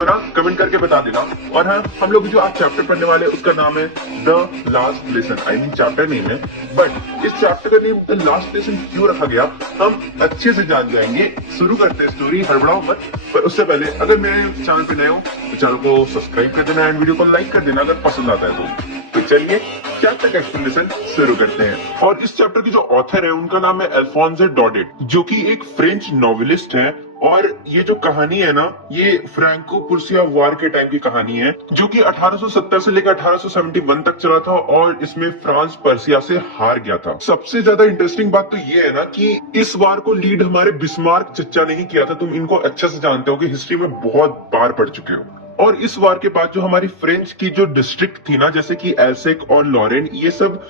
ना कमेंट करके बता देना। और हाँ, हम लोग जो आज चैप्टर पढ़ने वाले हैं उसका नाम है the last lesson. I mean chapter name है, बट इस चैप्टर का नेम द लास्ट लेसन क्यों रखा गया हम अच्छे से जान जाएंगे। शुरू करते हैं स्टोरी, हड़बड़ाओ मत। पर उससे पहले अगर मेरे चैनल पे नए हो तो चैनल को सब्सक्राइब कर देना एंड वीडियो को लाइक कर देना अगर पसंद आता है तो चलिए चैप्टर का एक्सप्लेनेशन शुरू करते हैं। और इस चैप्टर के जो ऑथर है उनका नाम है अल्फोंसे डॉडेट, जो कि एक फ्रेंच नॉवेलिस्ट है। और ये जो कहानी है ना, ये फ्रैंको पुर्सिया वार के टाइम की कहानी है, जो कि 1870 से लेकर 1871 तक चला था और इसमें फ्रांस पर्सिया से हार गया था। सबसे ज्यादा इंटरेस्टिंग बात तो ये है ना कि इस वार को लीड हमारे बिस्मार्क चचा ने ही किया था। तुम इनको अच्छे से जानते हो कि हिस्ट्री में बहुत बार पढ़ चुके हो। और इस वार के बाद जो हमारी फ्रेंच की जो डिस्ट्रिक्ट थी ना, जैसे कि एल्सेक और लॉरेन, ये सब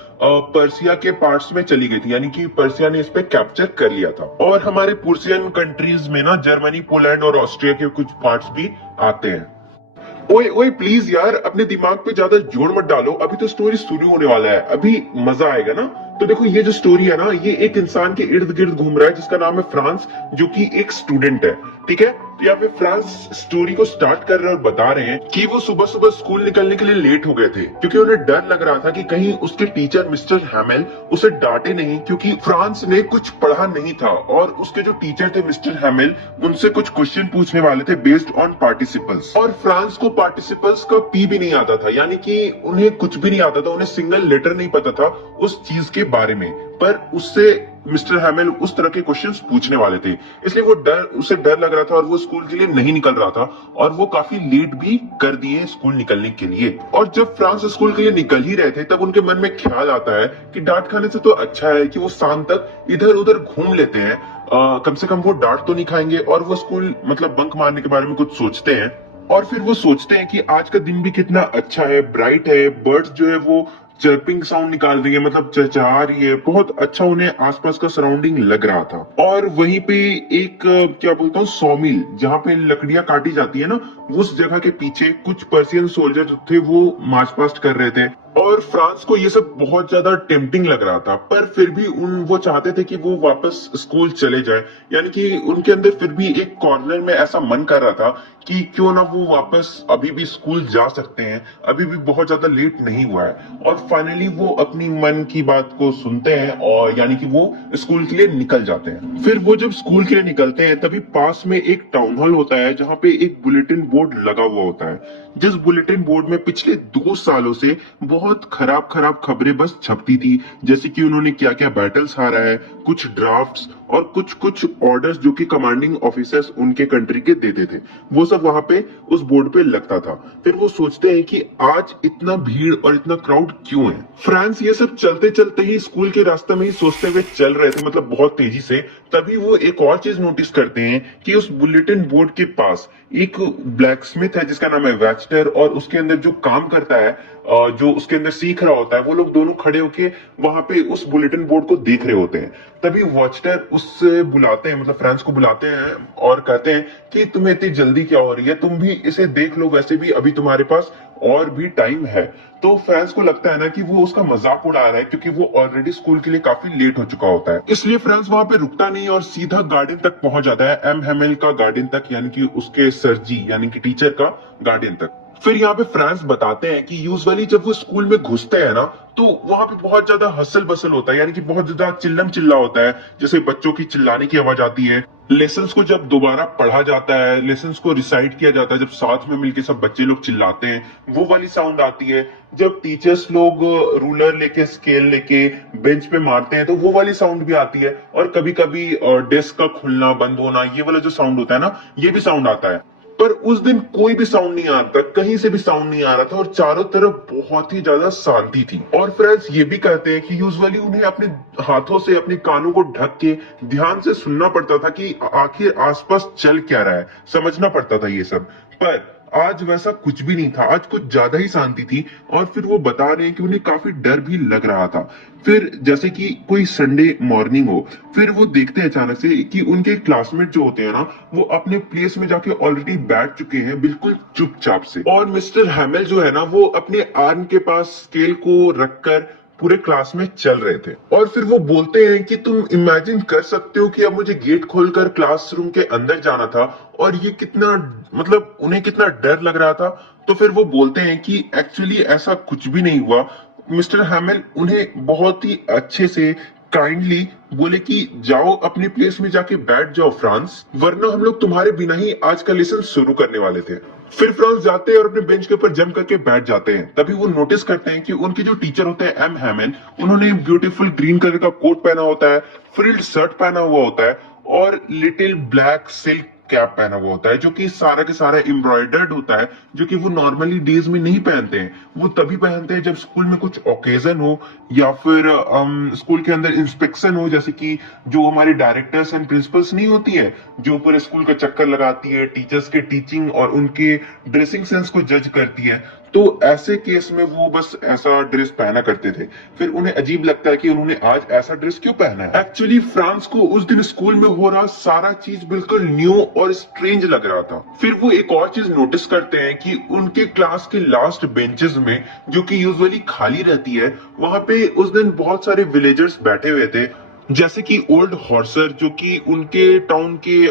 पर्सिया के पार्ट्स में चली गई थी, यानी कि पर्सिया ने इस पे कैप्चर कर लिया था। और हमारे पुर्सियन कंट्रीज में ना जर्मनी, पोलैंड और ऑस्ट्रिया के कुछ पार्ट्स भी आते हैं। ओए ओए प्लीज यार, अपने दिमाग पे ज्यादा जोर मत डालो, अभी तो स्टोरी शुरू होने वाला है, अभी मजा आएगा ना। तो देखो, ये जो स्टोरी है ना, ये एक इंसान के इर्द गिर्द घूम रहा है जिसका नाम है फ्रांस, जो कि एक स्टूडेंट है। ठीक है, तो यहाँ पे फ्रांस स्टोरी को स्टार्ट कर रहे हैं और बता रहे हैं कि वो सुबह सुबह स्कूल निकलने के लिए लेट हो गए थे, क्योंकि उन्हें डर लग रहा था कि कहीं उसके टीचर मिस्टर हैमेल उसे डांटे नहीं, क्योंकि फ्रांस ने कुछ पढ़ा नहीं था और उसके जो टीचर थे मिस्टर हैमेल, उनसे कुछ क्वेश्चन पूछने वाले थे बेस्ड ऑन पार्टिसिपल्स। और फ्रांस को पार्टिसिपल्स का पी भी नहीं आता था, यानी कि उन्हें कुछ भी नहीं आता था, उन्हें सिंगल लेटर नहीं पता था उस चीज के बारे में। पर उससे मिस्टर हैमेल उस तरह के क्वेश्चंस पूछने वाले थे, इसलिए उसे डर लग रहा था और वो स्कूल के लिए नहीं निकल रहा था। और वो काफी लेट भी कर दिए स्कूल निकलने के लिए। और जब फ्रांस स्कूल के लिए निकल ही रहे थे, तब उनके मन में ख्याल आता है कि डांट खाने से तो अच्छा है कि वो शाम तक इधर उधर घूम लेते हैं, कम से कम वो डांट तो नहीं खाएंगे। और वो स्कूल मतलब बंक मारने के बारे में कुछ सोचते हैं। और फिर वो सोचते हैं कि आज का दिन भी कितना अच्छा है, ब्राइट है, बर्ड्स जो है वो चर्पिंग साउंड निकाल रही है, मतलब चहचहा रही है, बहुत अच्छा उन्हें आसपास का सराउंडिंग लग रहा था। और वहीं पे एक क्या बोलता हूँ, सॉमिल, जहाँ पे लकड़ियां काटी जाती है ना, उस जगह के पीछे कुछ पर्सियन सोल्जर थे, वो मार्च पास्ट कर रहे थे। और फ्रांस को ये सब बहुत ज्यादा टेम्पटिंग लग रहा था, पर फिर भी वो चाहते थे कि वो वापस स्कूल चले जाए, यानी कि उनके अंदर फिर भी एक कॉर्नर में ऐसा मन कर रहा था कि क्यों ना वो वापस अभी भी स्कूल जा सकते हैं, अभी भी बहुत ज्यादा लेट नहीं हुआ है। और फाइनली वो अपनी मन की बात को सुनते हैं और यानी कि वो स्कूल के लिए निकल जाते हैं। फिर वो जब स्कूल के लिए निकलते हैं, तभी पास में एक टाउन हॉल होता है जहाँ पे एक बुलेटिन बोर्ड लगा हुआ होता है, जिस बुलेटिन बोर्ड में पिछले 2 सालों से बहुत खराब खराब खबरें बस छपती थी, जैसे कि उन्होंने क्या क्या बैटल्स हारा है, कुछ ड्राफ्ट्स और कुछ कुछ ऑर्डर्स जो कि कमांडिंग ऑफिसर्स उनके कंट्री के देते थे, वो सब वहां पे उस बोर्ड पे लगता था। फिर वो सोचते हैं कि आज इतना भीड़ और इतना क्राउड क्यों है। फ्रांस ये सब चलते चलते ही स्कूल के रास्ते में ही सोचते हुए चल रहे थे, मतलब बहुत तेजी से। तभी वो एक और चीज नोटिस करते हैं कि उस बुलेटिन बोर्ड के पास एक ब्लैक स्मिथ है जिसका नाम है वैचटर, और उसके अंदर जो काम करता है, जो उसके अंदर सीख रहा होता है, वो लोग दोनों खड़े होके वहां पे उस बुलेटिन बोर्ड को देख रहे होते हैं। तभी वॉचटर उससे बुलाते हैं, मतलब फ्रांस को बुलाते हैं और कहते हैं कि तुम्हें इतनी जल्दी क्या हो रही है, तुम भी इसे देख लो, वैसे भी अभी तुम्हारे पास और भी टाइम है। तो फ्रांस को लगता है ना कि वो उसका मजाक उड़ा रहा है, क्योंकि वो ऑलरेडी स्कूल के लिए काफी लेट हो चुका होता है। इसलिए फ्रांस वहां पे रुकता नहीं और सीधा गार्डन तक पहुंच जाता है, एम हेमेल का गार्डन तक, यानी कि उसके सरजी यानी कि टीचर का गार्डन तक। फिर यहाँ पे फ्रांस बताते हैं कि यूजुअली जब वो स्कूल में घुसते हैं ना, तो वहां पे बहुत ज्यादा हसल बसल होता है, यानी कि बहुत ज्यादा चिल्लम चिल्ला होता है, जैसे बच्चों की चिल्लाने की आवाज आती है। लेसन्स को जब दोबारा पढ़ा जाता है, लेसन्स को रिसाइट किया जाता है, जब साथ में मिलके सब बच्चे लोग चिल्लाते हैं, वो वाली साउंड आती है। जब टीचर्स लोग रूलर लेके, स्केल लेके बेंच पे मारते हैं, तो वो वाली साउंड भी आती है। और कभी कभी डेस्क का खुलना बंद होना, ये वाला जो साउंड होता है ना, ये भी साउंड आता है। पर उस दिन कोई भी साउंड नहीं आता, कहीं से भी साउंड नहीं आ रहा था और चारों तरफ बहुत ही ज्यादा शांति थी। और फ्रेंड्स ये भी कहते हैं कि यूजुअली उन्हें अपने हाथों से अपने कानों को ढक के ध्यान से सुनना पड़ता था कि आखिर आसपास चल क्या रहा है, समझना पड़ता था ये सब। पर आज वैसा कुछ भी नहीं था, आज कुछ ज्यादा ही शांति थी। और फिर वो बता रहे हैं कि उन्हें काफी डर भी लग रहा था। फिर जैसे कि कोई संडे मॉर्निंग हो, फिर वो देखते हैं अचानक से कि उनके क्लासमेट जो होते हैं ना, वो अपने प्लेस में जाके ऑलरेडी बैठ चुके हैं बिल्कुल चुपचाप से। और मिस्टर हैमेल जो है ना, वो अपने आर्म के पास स्केल को रखकर पूरे क्लास में चल रहे थे। और फिर वो बोलते हैं कि तुम इमेजिन कर सकते हो कि अब मुझे गेट खोलकर क्लासरूम के अंदर जाना था और ये कितना, मतलब उन्हें कितना डर लग रहा था। तो फिर वो बोलते हैं कि एक्चुअली ऐसा कुछ भी नहीं हुआ। मिस्टर हैमिल उन्हें बहुत ही अच्छे से काइंडली बोले कि जाओ अपने प्लेस में जाके बैठ जाओ फ्रांस, वरना हम लोग तुम्हारे बिना ही आज का लेसन शुरू करने वाले थे। फिर फ्रांस जाते हैं और अपने बेंच के ऊपर जम करके बैठ जाते हैं। तभी वो नोटिस करते हैं कि उनके जो टीचर होते हैं एम हैमन, उन्होंने ब्यूटीफुल ग्रीन कलर का कोट पहना होता है, फ्रिल्ड शर्ट पहना हुआ होता है और लिटिल ब्लैक सिल्क कैप पहना हुआ होता है, जो कि सारा के सारा एम्ब्रॉयडर्ड होता है, जो कि वो नॉर्मली डेज में नहीं पहनते हैं। वो तभी पहनते हैं जब स्कूल में कुछ ओकेजन हो या फिर स्कूल के अंदर इंस्पेक्शन हो, जैसे कि जो हमारी डायरेक्टर्स एंड प्रिंसिपल्स नहीं होती है, जो पूरे स्कूल का चक्कर लगाती है, टीचर्स के टीचिंग और उनके ड्रेसिंग सेंस को जज करती है। तो ऐसे केस में वो बस ऐसा ड्रेस पहना करते थे। फिर उन्हें अजीब लगता है कि उन्होंने आज ऐसा ड्रेस क्यों पहना है। एक्चुअली फ्रांस को उस दिन स्कूल में हो रहा सारा चीज बिल्कुल न्यू और स्ट्रेंज लग रहा था। फिर वो एक और चीज नोटिस करते हैं कि उनके क्लास के लास्ट बेंचेस में, जो कि यूजुअली खाली रहती है, वहां पे उस दिन बहुत सारे विलेजर्स बैठे हुए थे, जैसे कि ओल्ड हॉर्सर, जो कि उनके टाउन के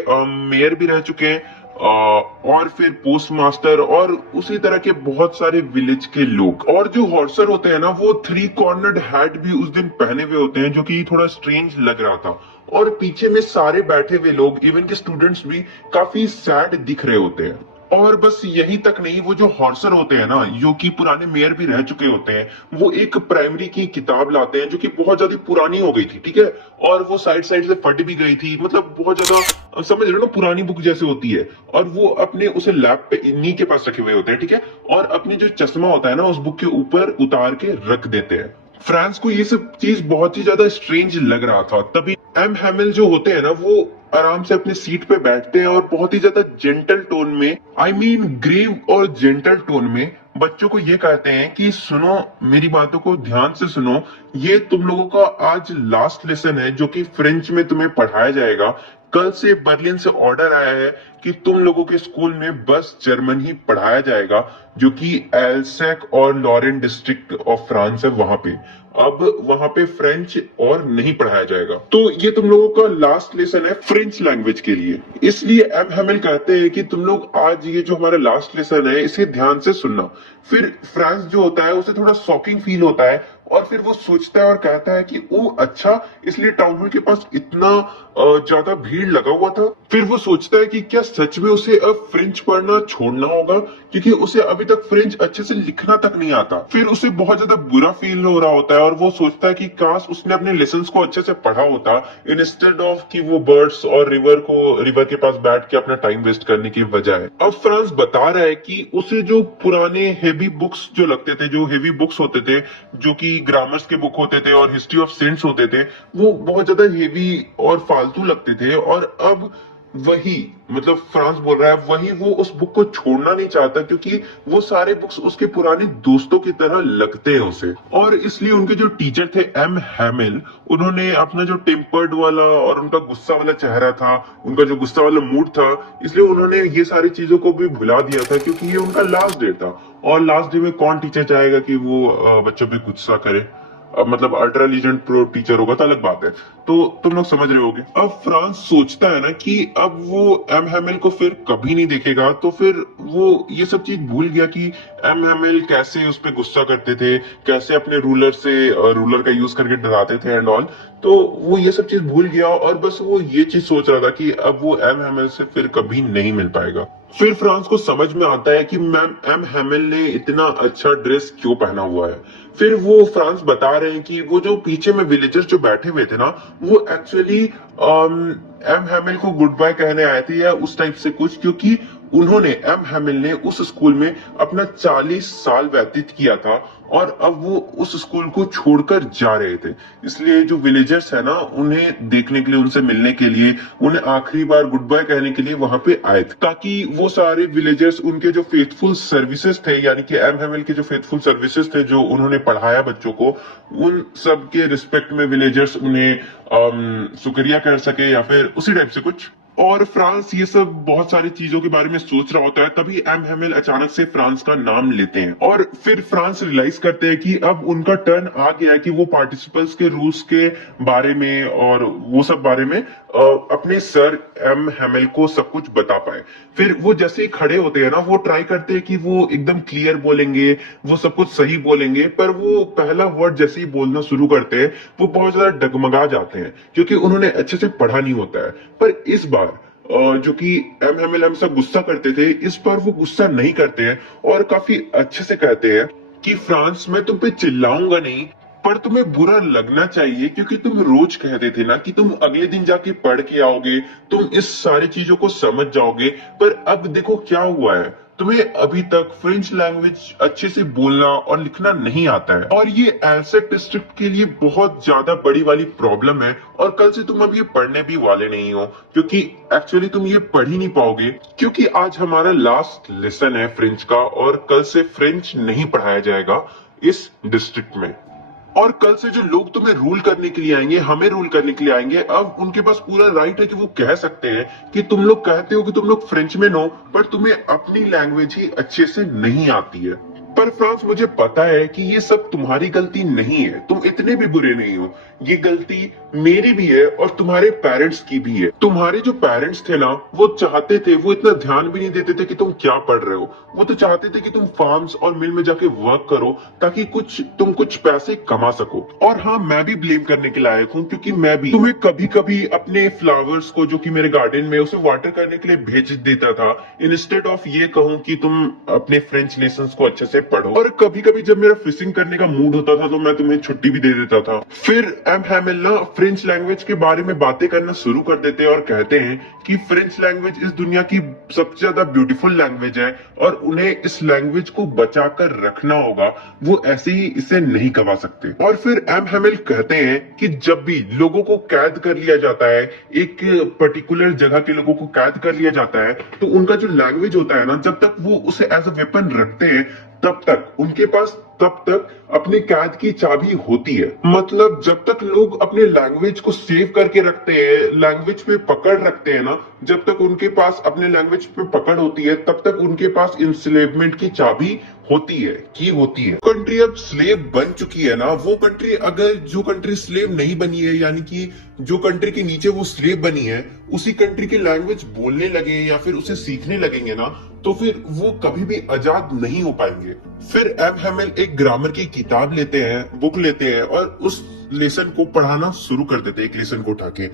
मेयर भी रह चुके हैं, और फिर पोस्ट मास्टर और उसी तरह के बहुत सारे विलेज के लोग। और जो हॉर्सर होते हैं ना, वो 3 कॉर्नर्ड हैट भी उस दिन पहने हुए होते हैं, जो कि थोड़ा स्ट्रेंज लग रहा था। और पीछे में सारे बैठे हुए लोग, इवन के स्टूडेंट्स भी काफी सैड दिख रहे होते हैं। और बस यही तक नहीं, वो जो हॉर्सर होते हैं ना, जो कि पुराने मेयर भी रह चुके होते हैं, वो एक प्राइमरी की किताब लाते हैं जो कि बहुत ज्यादा पुरानी हो गई थी, ठीक है, और वो साइड साइड से फट भी गई थी, मतलब बहुत ज्यादा, समझ रहे हो ना, पुरानी बुक जैसे होती है। और वो अपने उसे लैब पे नी के पास रखे हुए होते हैं, ठीक है, और अपने जो चश्मा होता है ना, उस बुक के ऊपर उतार के रख देते हैं। फ्रांस को ये सब चीज बहुत ही ज्यादा स्ट्रेंज लग रहा था। तभी एम हैमिल जो होते हैं ना, वो आराम से अपने सीट पे बैठते हैं और बहुत ही ज्यादा जेंटल टोन में, आई मीन ग्रेव और जेंटल टोन में बच्चों को ये कहते हैं कि सुनो, मेरी बातों को ध्यान से सुनो, ये तुम लोगों का आज लास्ट लेसन है जो कि फ्रेंच में तुम्हें पढ़ाया जाएगा। कल से बर्लिन से ऑर्डर आया है कि तुम लोगों के स्कूल में बस जर्मन ही पढ़ाया जाएगा, जो कि एल्सैक और लॉरेन डिस्ट्रिक्ट ऑफ फ्रांस है वहां पे। अब वहां पे फ्रेंच और नहीं पढ़ाया जाएगा। तो ये तुम लोगों का लास्ट लेसन है फ्रेंच लैंग्वेज के लिए। इसलिए एम हैमिल कहते हैं कि तुम लोग आज ये जो हमारा लास्ट लेसन है, इसे ध्यान से सुनना। फिर फ्रांस जो होता है, उसे थोड़ा शॉकिंग फील होता है और फिर वो सोचता है और कहता है कि ओ अच्छा, इसलिए टाउन हॉल के पास इतना ज्यादा भीड़ लगा हुआ था। फिर वो सोचता है कि क्या सच में उसे अब फ्रेंच पढ़ना छोड़ना होगा, क्योंकि उसे अभी तक फ्रेंच अच्छे से लिखना तक नहीं आता। फिर उसे बहुत ज्यादा बुरा फील हो रहा होता है और वो सोचता है कि काश उसने अपने लेसन्स को अच्छे से पढ़ा होता, इंस्टेड ऑफ कि वो बर्ड्स और रिवर के पास बैठ के अपना टाइम वेस्ट करने की बजाय। अब फ्रांस बता रहा है कि उसे जो पुराने हेवी बुक्स जो लगते थे, जो हेवी बुक्स होते थे, जो कि ग्रामर्स के बुक होते थे और हिस्ट्री ऑफ सेंट्स होते थे, वो बहुत ज्यादा हेवी और फालतू लगते थे। और अब वही, मतलब फ्रांस बोल रहा है, वही वो उस बुक को छोड़ना नहीं चाहता, क्योंकि वो सारे बुक्स उसके पुराने दोस्तों की तरह लगते हैं उसे। और इसलिए उनके जो टीचर थे एम हैमिल, उन्होंने अपना जो टेम्पर्ड वाला और उनका गुस्सा वाला चेहरा था, उनका जो गुस्सा वाला मूड था, इसलिए उन्होंने ये सारी चीजों को भी भुला दिया था, क्योंकि ये उनका लास्ट डे था। और लास्ट डे में कौन टीचर चाहेगा कि वो बच्चों पे गुस्सा करे। मतलब अल्ट्रा लीजेंड प्रो टीचर होगा तो अलग बात है। तो तुम लोग समझ रहे होगे। अब फ्रांस सोचता है ना कि अब वो एम हैमिल को फिर कभी नहीं देखेगा, तो फिर वो ये सब चीज भूल गया कि एम हैमिल कैसे उस पर गुस्सा करते थे, कैसे अपने रूलर का यूज करके डराते थे एंड ऑल। तो वो ये सब चीज भूल गया और बस वो ये चीज सोच रहा था कि अब वो एम हैमिल से फिर कभी नहीं मिल पाएगा। फिर फ्रांस को समझ में आता है कि मैम एम हैमिल ने इतना अच्छा ड्रेस क्यों पहना हुआ है। फिर वो फ्रांस बता रहे हैं कि वो जो पीछे में विलेजर्स जो बैठे हुए थे ना, वो एक्चुअली एम हैमिल को गुड बाय कहने आए थे या उस टाइप से कुछ, क्योंकि उन्होंने एम हैमिल ने उस स्कूल में अपना 40 साल व्यतीत किया था और अब वो उस स्कूल को छोड़कर जा रहे थे। इसलिए जो विलेजर्स है ना, उन्हें देखने के लिए, उनसे मिलने के लिए, उन्हें आखिरी बार गुड बाय कहने के लिए वहां पे आए थे, ताकि वो सारे विलेजर्स उनके जो फेथफुल सर्विसेज थे, यानी कि एम हैमिल के जो फेथफुल सर्विसेज थे जो उन्होंने पढ़ाया बच्चों को, उन सब के रिस्पेक्ट में विलेजर्स उन्हें शुक्रिया कर सके या फिर उसी टाइप से कुछ। और फ्रांस ये सब बहुत सारी चीजों के बारे में सोच रहा होता है, तभी एम हेमिल अचानक से फ्रांस का नाम लेते हैं और फिर फ्रांस रियलाइज करते हैं कि अब उनका टर्न आ गया है कि वो पार्टिसिपल्स के रूल्स के बारे में और वो सब बारे में अपने सर एम हेमिल को सब कुछ बता पाए। फिर वो जैसे ही खड़े होते हैं ना, वो ट्राई करते हैं कि वो एकदम क्लियर बोलेंगे, वो सब कुछ सही बोलेंगे, पर वो पहला वर्ड जैसे ही बोलना शुरू करते हैं वो बहुत ज्यादा डगमगा जाते हैं क्योंकि उन्होंने अच्छे से पढ़ा नहीं होता है। पर इस बार जो कि एम हेमिल हमेशा गुस्सा करते थे, इस बार वो गुस्सा नहीं करते हैं और काफी अच्छे से कहते हैं कि फ्रांस, मैं तुम पे चिल्लाऊंगा नहीं, पर तुम्हें बुरा लगना चाहिए क्योंकि तुम रोज कहते थे ना कि तुम अगले दिन जाके पढ़ के आओगे, तुम इस सारी चीजों को समझ जाओगे, पर अब देखो क्या हुआ है, तुम्हें अभी तक फ्रेंच लैंग्वेज अच्छे से बोलना और लिखना नहीं आता है और ये एल्सेट डिस्ट्रिक्ट के लिए बहुत ज्यादा बड़ी वाली प्रॉब्लम है और कल से तुम अब ये पढ़ने भी वाले नहीं हो क्योंकि एक्चुअली तुम ये पढ़ ही नहीं पाओगे क्योंकि आज हमारा लास्ट लेसन है फ्रेंच का और कल से फ्रेंच नहीं पढ़ाया जाएगा इस डिस्ट्रिक्ट में। और कल से जो लोग तुम्हें रूल करने के लिए आएंगे, हमें रूल करने के लिए आएंगे, अब उनके पास पूरा राइट है कि वो कह सकते हैं कि तुम लोग कहते हो कि तुम लोग फ्रेंचमैन हो पर तुम्हें अपनी लैंग्वेज ही अच्छे से नहीं आती है। पर फ्रांस, मुझे पता है कि ये सब तुम्हारी गलती नहीं है, तुम इतने भी बुरे नहीं हो, ये गलती मेरी भी है और तुम्हारे पेरेंट्स की भी है। तुम्हारे जो पेरेंट्स थे ना, वो चाहते थे, वो इतना ध्यान भी नहीं देते थे कि तुम क्या पढ़ रहे हो, वो तो चाहते थे कि तुम फार्म्स और मिल में जाके वर्क करो ताकि तुम कुछ पैसे कमा सको। और हाँ, मैं भी ब्लेम करने के लायक हूँ क्योंकि मैं भी तुम्हें कभी कभी अपने फ्लावर्स को जो कि मेरे गार्डन में उसे वाटर करने के लिए भेज देता था, इंस्टेड ऑफ ये कहूँ कि तुम अपने फ्रेंच लेसन्स को अच्छे से पढ़ो। और कभी कभी जब मेरा फिशिंग करने का मूड होता था तो मैं तुम्हें छुट्टी भी दे देता था। फिर एम हेमिल ना फ्रेंच लैंग्वेज के बारे में बातें करना शुरू कर देते हैं और कहते हैं कि फ्रेंच लैंग्वेज इस दुनिया की सबसे ज्यादा ब्यूटीफुल लैंग्वेज है और उन्हें इस लैंग्वेज को बचाकर रखना होगा, वो ऐसे ही इसे नहीं गवा सकते। और फिर एम हेमिल कहते हैं कि जब भी लोगों को कैद कर लिया जाता है, एक पर्टिकुलर जगह के लोगों को कैद कर लिया जाता है, तो उनका जो लैंग्वेज होता है ना, जब तक वो उसे एज अ वेपन रखते हैं तब तक उनके पास तब तक अपने कैद की चाबी होती है। मतलब जब तक लोग अपने लैंग्वेज को सेव करके रखते हैं, लैंग्वेज पे पकड़ रखते हैं ना, जब तक उनके पास अपने लैंग्वेज पे पकड़ होती है तब तक उनके पास इंस्लेवमेंट की चाबी होती है, की होती है। कंट्री अब स्लेव बन चुकी है ना, वो कंट्री, अगर जो कंट्री स्लेव नहीं बनी है, यानी कि जो कंट्री के नीचे वो स्लेव बनी है, उसी कंट्री की लैंग्वेज बोलने लगे या फिर उसे सीखने लगेंगे ना, तो फिर वो कभी भी आजाद नहीं हो पाएंगे। फिर एम हेमिल एक ग्रामर की किताब लेते हैं, बुक लेते हैं और उस लेसन को पढ़ाना शुरू कर देते हैं, एक लेसन को उठा के।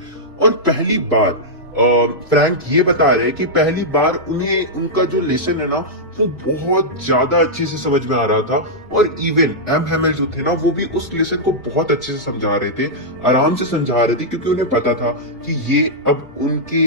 और पहली बार फ्रैंक ये बता रहे हैं कि पहली बार उन्हें उनका जो लेसन है ना, वो बहुत ज्यादा अच्छे से समझ में आ रहा था और इवन एम हेमिल जो थे ना, वो भी उस लेसन को बहुत अच्छे से समझा रहे थे, आराम से समझा रहे थे क्योंकि उन्हें पता था कि ये अब उनके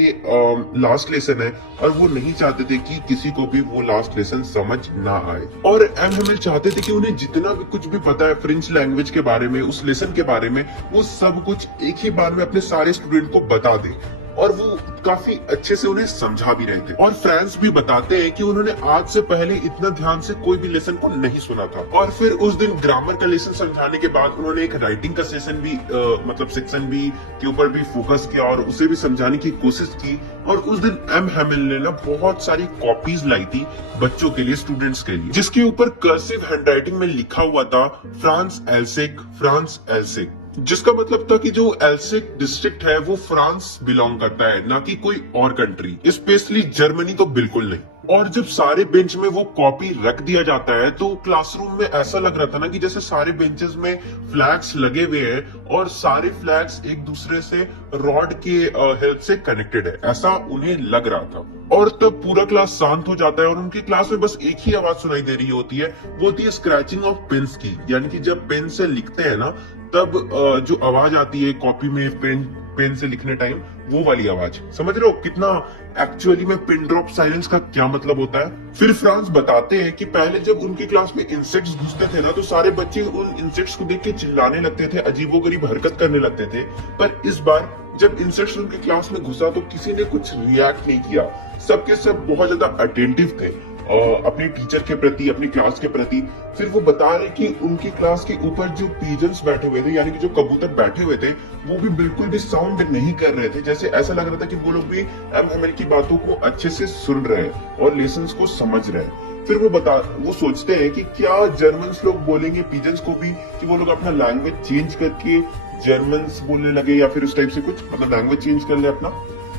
लास्ट लेसन है और वो नहीं चाहते थे कि किसी को भी वो लास्ट लेसन समझ ना आए। और एम हेमिल चाहते थे कि उन्हें जितना भी कुछ भी पता है फ्रेंच लैंग्वेज के बारे में, उस लेसन के बारे में, वो सब कुछ एक ही बार में अपने सारे स्टूडेंट को बता दे और वो काफी अच्छे से उन्हें समझा भी रहे थे। और फ्रांस भी बताते हैं कि उन्होंने आज से पहले इतना ध्यान से कोई भी लेसन को नहीं सुना था। और फिर उस दिन ग्रामर का लेसन समझाने के बाद उन्होंने एक राइटिंग का सेशन भी मतलब सेक्शन भी के ऊपर भी फोकस किया और उसे भी समझाने की कोशिश की। और उस दिन एम हेमिल ने ना बहुत सारी कॉपीज लाई थी बच्चों के लिए, स्टूडेंट्स के लिए, जिसके ऊपर कर्सिव हैंडराइटिंग में लिखा हुआ था फ्रांस एल्सेक, फ्रांस एल्सेक, जिसका मतलब था कि जो एल्सेक डिस्ट्रिक्ट है वो फ्रांस बिलोंग करता है, ना कि कोई और कंट्री, स्पेशली जर्मनी तो बिल्कुल नहीं। और जब सारे बेंच में वो कॉपी रख दिया जाता है तो क्लासरूम में ऐसा लग रहा था ना कि जैसे सारे बेंचेस में फ्लैग्स लगे हुए हैं और सारे फ्लैग्स एक दूसरे से रॉड के हेल्प से कनेक्टेड है, ऐसा उन्हें लग रहा था। और तब पूरा क्लास शांत हो जाता है और उनकी क्लास में बस एक ही आवाज सुनाई दे रही होती है, वो होती है स्क्रैचिंग ऑफ पेन्स की, यानी कि जब पेन से लिखते हैं ना तब जो आवाज आती है कॉपी में पेन से लिखने टाइम, वो वाली आवाज। समझ रहे हो कितना एक्चुअली में पिन ड्रॉप साइलेंस का क्या मतलब होता है। फिर फ्रांस बताते हैं कि पहले जब उनकी क्लास में इंसेक्ट्स घुसते थे ना, तो सारे बच्चे उन इंसेक्ट्स को देख के चिल्लाने लगते थे, अजीबोगरीब हरकत करने लगते थे। पर इस बार जब इंसेक्ट्स उनकी क्लास में घुसा तो किसी ने कुछ रिएक्ट नहीं किया, सबके सब बहुत ज्यादा अटेंटिव थे अपने टीचर के प्रति, अपनी क्लास के प्रति। फिर वो बता रहे कि उनकी क्लास के ऊपर जो पीजन्स बैठे हुए थे, यानी कि जो कबूतर बैठे हुए थे, वो भी बिल्कुल भी साउंड नहीं कर रहे थे। जैसे ऐसा लग रहा था कि वो लोग भी एम हैमिल की बातों को अच्छे से सुन रहे हैं और लेसन्स को समझ रहे हैं। फिर वो सोचते हैं कि क्या जर्मन्स लोग बोलेंगे पिजन्स को भी कि वो लोग अपना लैंग्वेज चेंज करके जर्मन्स बोलने लगे, या फिर उस टाइप से कुछ, मतलब लैंग्वेज चेंज कर ले अपना।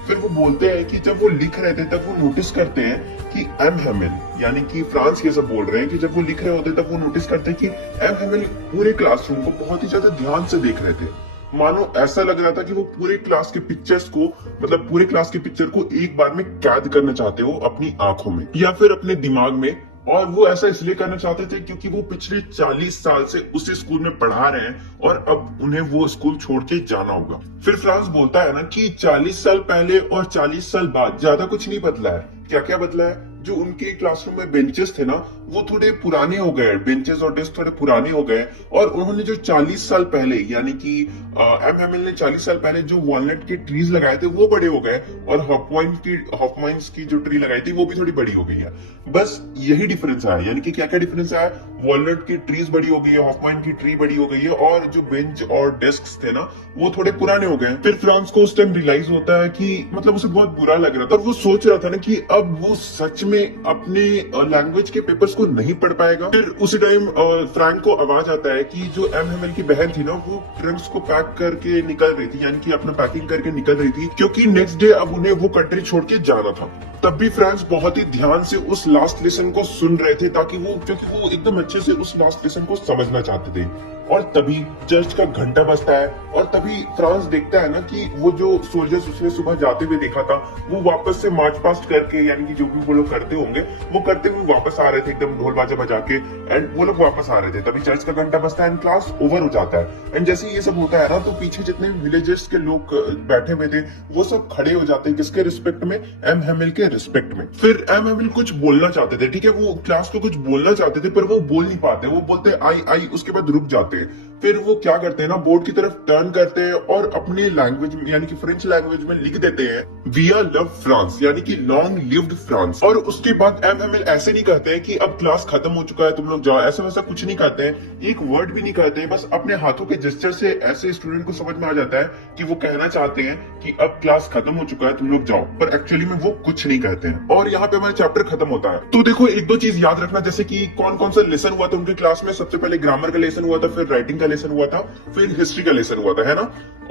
फिर वो बोलते हैं कि जब वो लिख रहे थे तब वो नोटिस करते हैं कि एम हैमिल, यानी कि फ्रांस ये सब बोल रहे हैं कि जब वो लिख रहे होते तब वो नोटिस करते हैं कि एम हैमिल पूरे क्लासरूम को बहुत ही ज्यादा ध्यान से देख रहे थे। मानो ऐसा लग रहा था कि वो पूरे क्लास के पिक्चर्स को, मतलब पूरे क्लास के पिक्चर को एक बार में कैद करना चाहते हो अपनी आंखों में या फिर अपने दिमाग में। और वो ऐसा इसलिए करना चाहते थे क्योंकि वो पिछले 40 साल से उसी स्कूल में पढ़ा रहे हैं और अब उन्हें वो स्कूल छोड़ के जाना होगा। फिर फ्रांस बोलता है ना कि 40 साल पहले और 40 साल बाद ज्यादा कुछ नहीं बदला है। क्या क्या बदला है? जो उनके क्लासरूम में बेंचेस थे ना, वो थोड़े पुराने हो गए, बेंचेस और डेस्क थोड़े पुराने हो गए। और उन्होंने जो 40 साल पहले, यानी कि एम हैमिल ने 40 साल पहले जो वॉलनट के ट्रीज लगाए थे वो बड़े हो गए, और हॉफमाइंस की जो ट्री लगाई थी वो भी थोड़ी बड़ी हो गई है। बस यही डिफरेंस है। यानी कि क्या क्या डिफरेंस है? वॉलनट की ट्रीज बड़ी हो गई है, हॉफमाइन की ट्री बड़ी हो गई है, और जो बेंच और डेस्क थे ना वो थोड़े पुराने हो गए। फिर फ्रांस को उस टाइम रियलाइज होता है कि मतलब उसे बहुत बुरा लग रहा था, और वो सोच रहा था ना कि अब वो सच में अपने लैंग्वेज के पेपर्स को नहीं पढ़ पाएगा। फिर उसी टाइम फ्रैंक को आवाज आता है कि जो एम हैमिल की बहन थी ना, वो ट्रंक्स को पैक करके निकल रही थी, यानी कि अपना पैकिंग करके निकल रही थी, क्योंकि नेक्स्ट डे अब उन्हें वो कंट्री छोड़ के जाना था। तब भी फ्रांस बहुत ही ध्यान से उस लास्ट लेसन को सुन रहे थे, ताकि क्योंकि वो एकदम अच्छे से उस लास्ट लेसन को समझना चाहते थे। और तभी चर्च का घंटा बजता है, और तभी फ्रांस देखता है ना कि वो जो सोल्जर्स उसने सुबह जाते हुए देखा था, वो वापस से मार्च पास्ट करके, यानी कि जो भी वो लोग करते होंगे वो करते हुए वापस आ रहे थे, एकदम ढोल बाजा बजा के। एंड वो लोग वापस आ रहे थे, तभी चर्च का घंटा बजता है एंड क्लास ओवर हो जाता है। एंड जैसे ये सब होता है ना, तो पीछे जितने विलेजर्स के लोग बैठे हुए थे वो सब खड़े हो जाते हैं। किसके रिस्पेक्ट में? एम हैमिल के रिस्पेक्ट में। फिर एम हैमिल कुछ बोलना चाहते थे, ठीक है, वो क्लास को कुछ बोलना चाहते थे, पर वो बोल नहीं पाते। वो बोलते आई आई, उसके बाद रुक जाते हैं। फिर वो क्या करते हैं ना, बोर्ड की तरफ टर्न करते हैं और अपनी लैंग्वेज में, यानी कि फ्रेंच लैंग्वेज में लिख देते हैं वी आर लव फ्रांस, यानी कि लॉन्ग लिव्ड फ्रांस। और उसके बाद एम हैमिल ऐसे नहीं कहते हैं कि अब क्लास खत्म हो चुका है तुम लोग जाओ, ऐसा वैसा कुछ नहीं कहते हैं, एक वर्ड भी नहीं कहते हैं। बस अपने हाथों के जेस्चर से ऐसे स्टूडेंट को समझ में आ जाता है कि वो कहना चाहते हैं कि अब क्लास खत्म हो चुका है तुम लोग जाओ, पर एक्चुअली में वो कुछ नहीं कहते हैं। और यहाँ पे हमारा चैप्टर खत्म होता है। तो देखो, एक दो चीज याद रखना, जैसे कि कौन कौन सा लेसन हुआ था उनके क्लास में। सबसे पहले ग्रामर का लेसन हुआ था, फिर राइटिंग का लेसन हुआ था, फिर हिस्ट्री का लेसन हुआ था, है ना।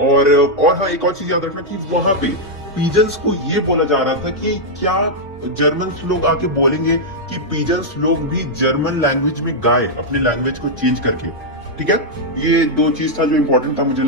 और हाँ, एक और चीज याद रखना कि वहां पे पीजन्स को ये बोला जा रहा था कि क्या जर्मन लोग आके बोलेंगे कि पीजन्स लोग भी जर्मन लैंग्वेज में गाए, अपने लैंग्वेज को चेंज करके। ठीक है, ये दो चीज था जो इंपॉर्टेंट था मुझे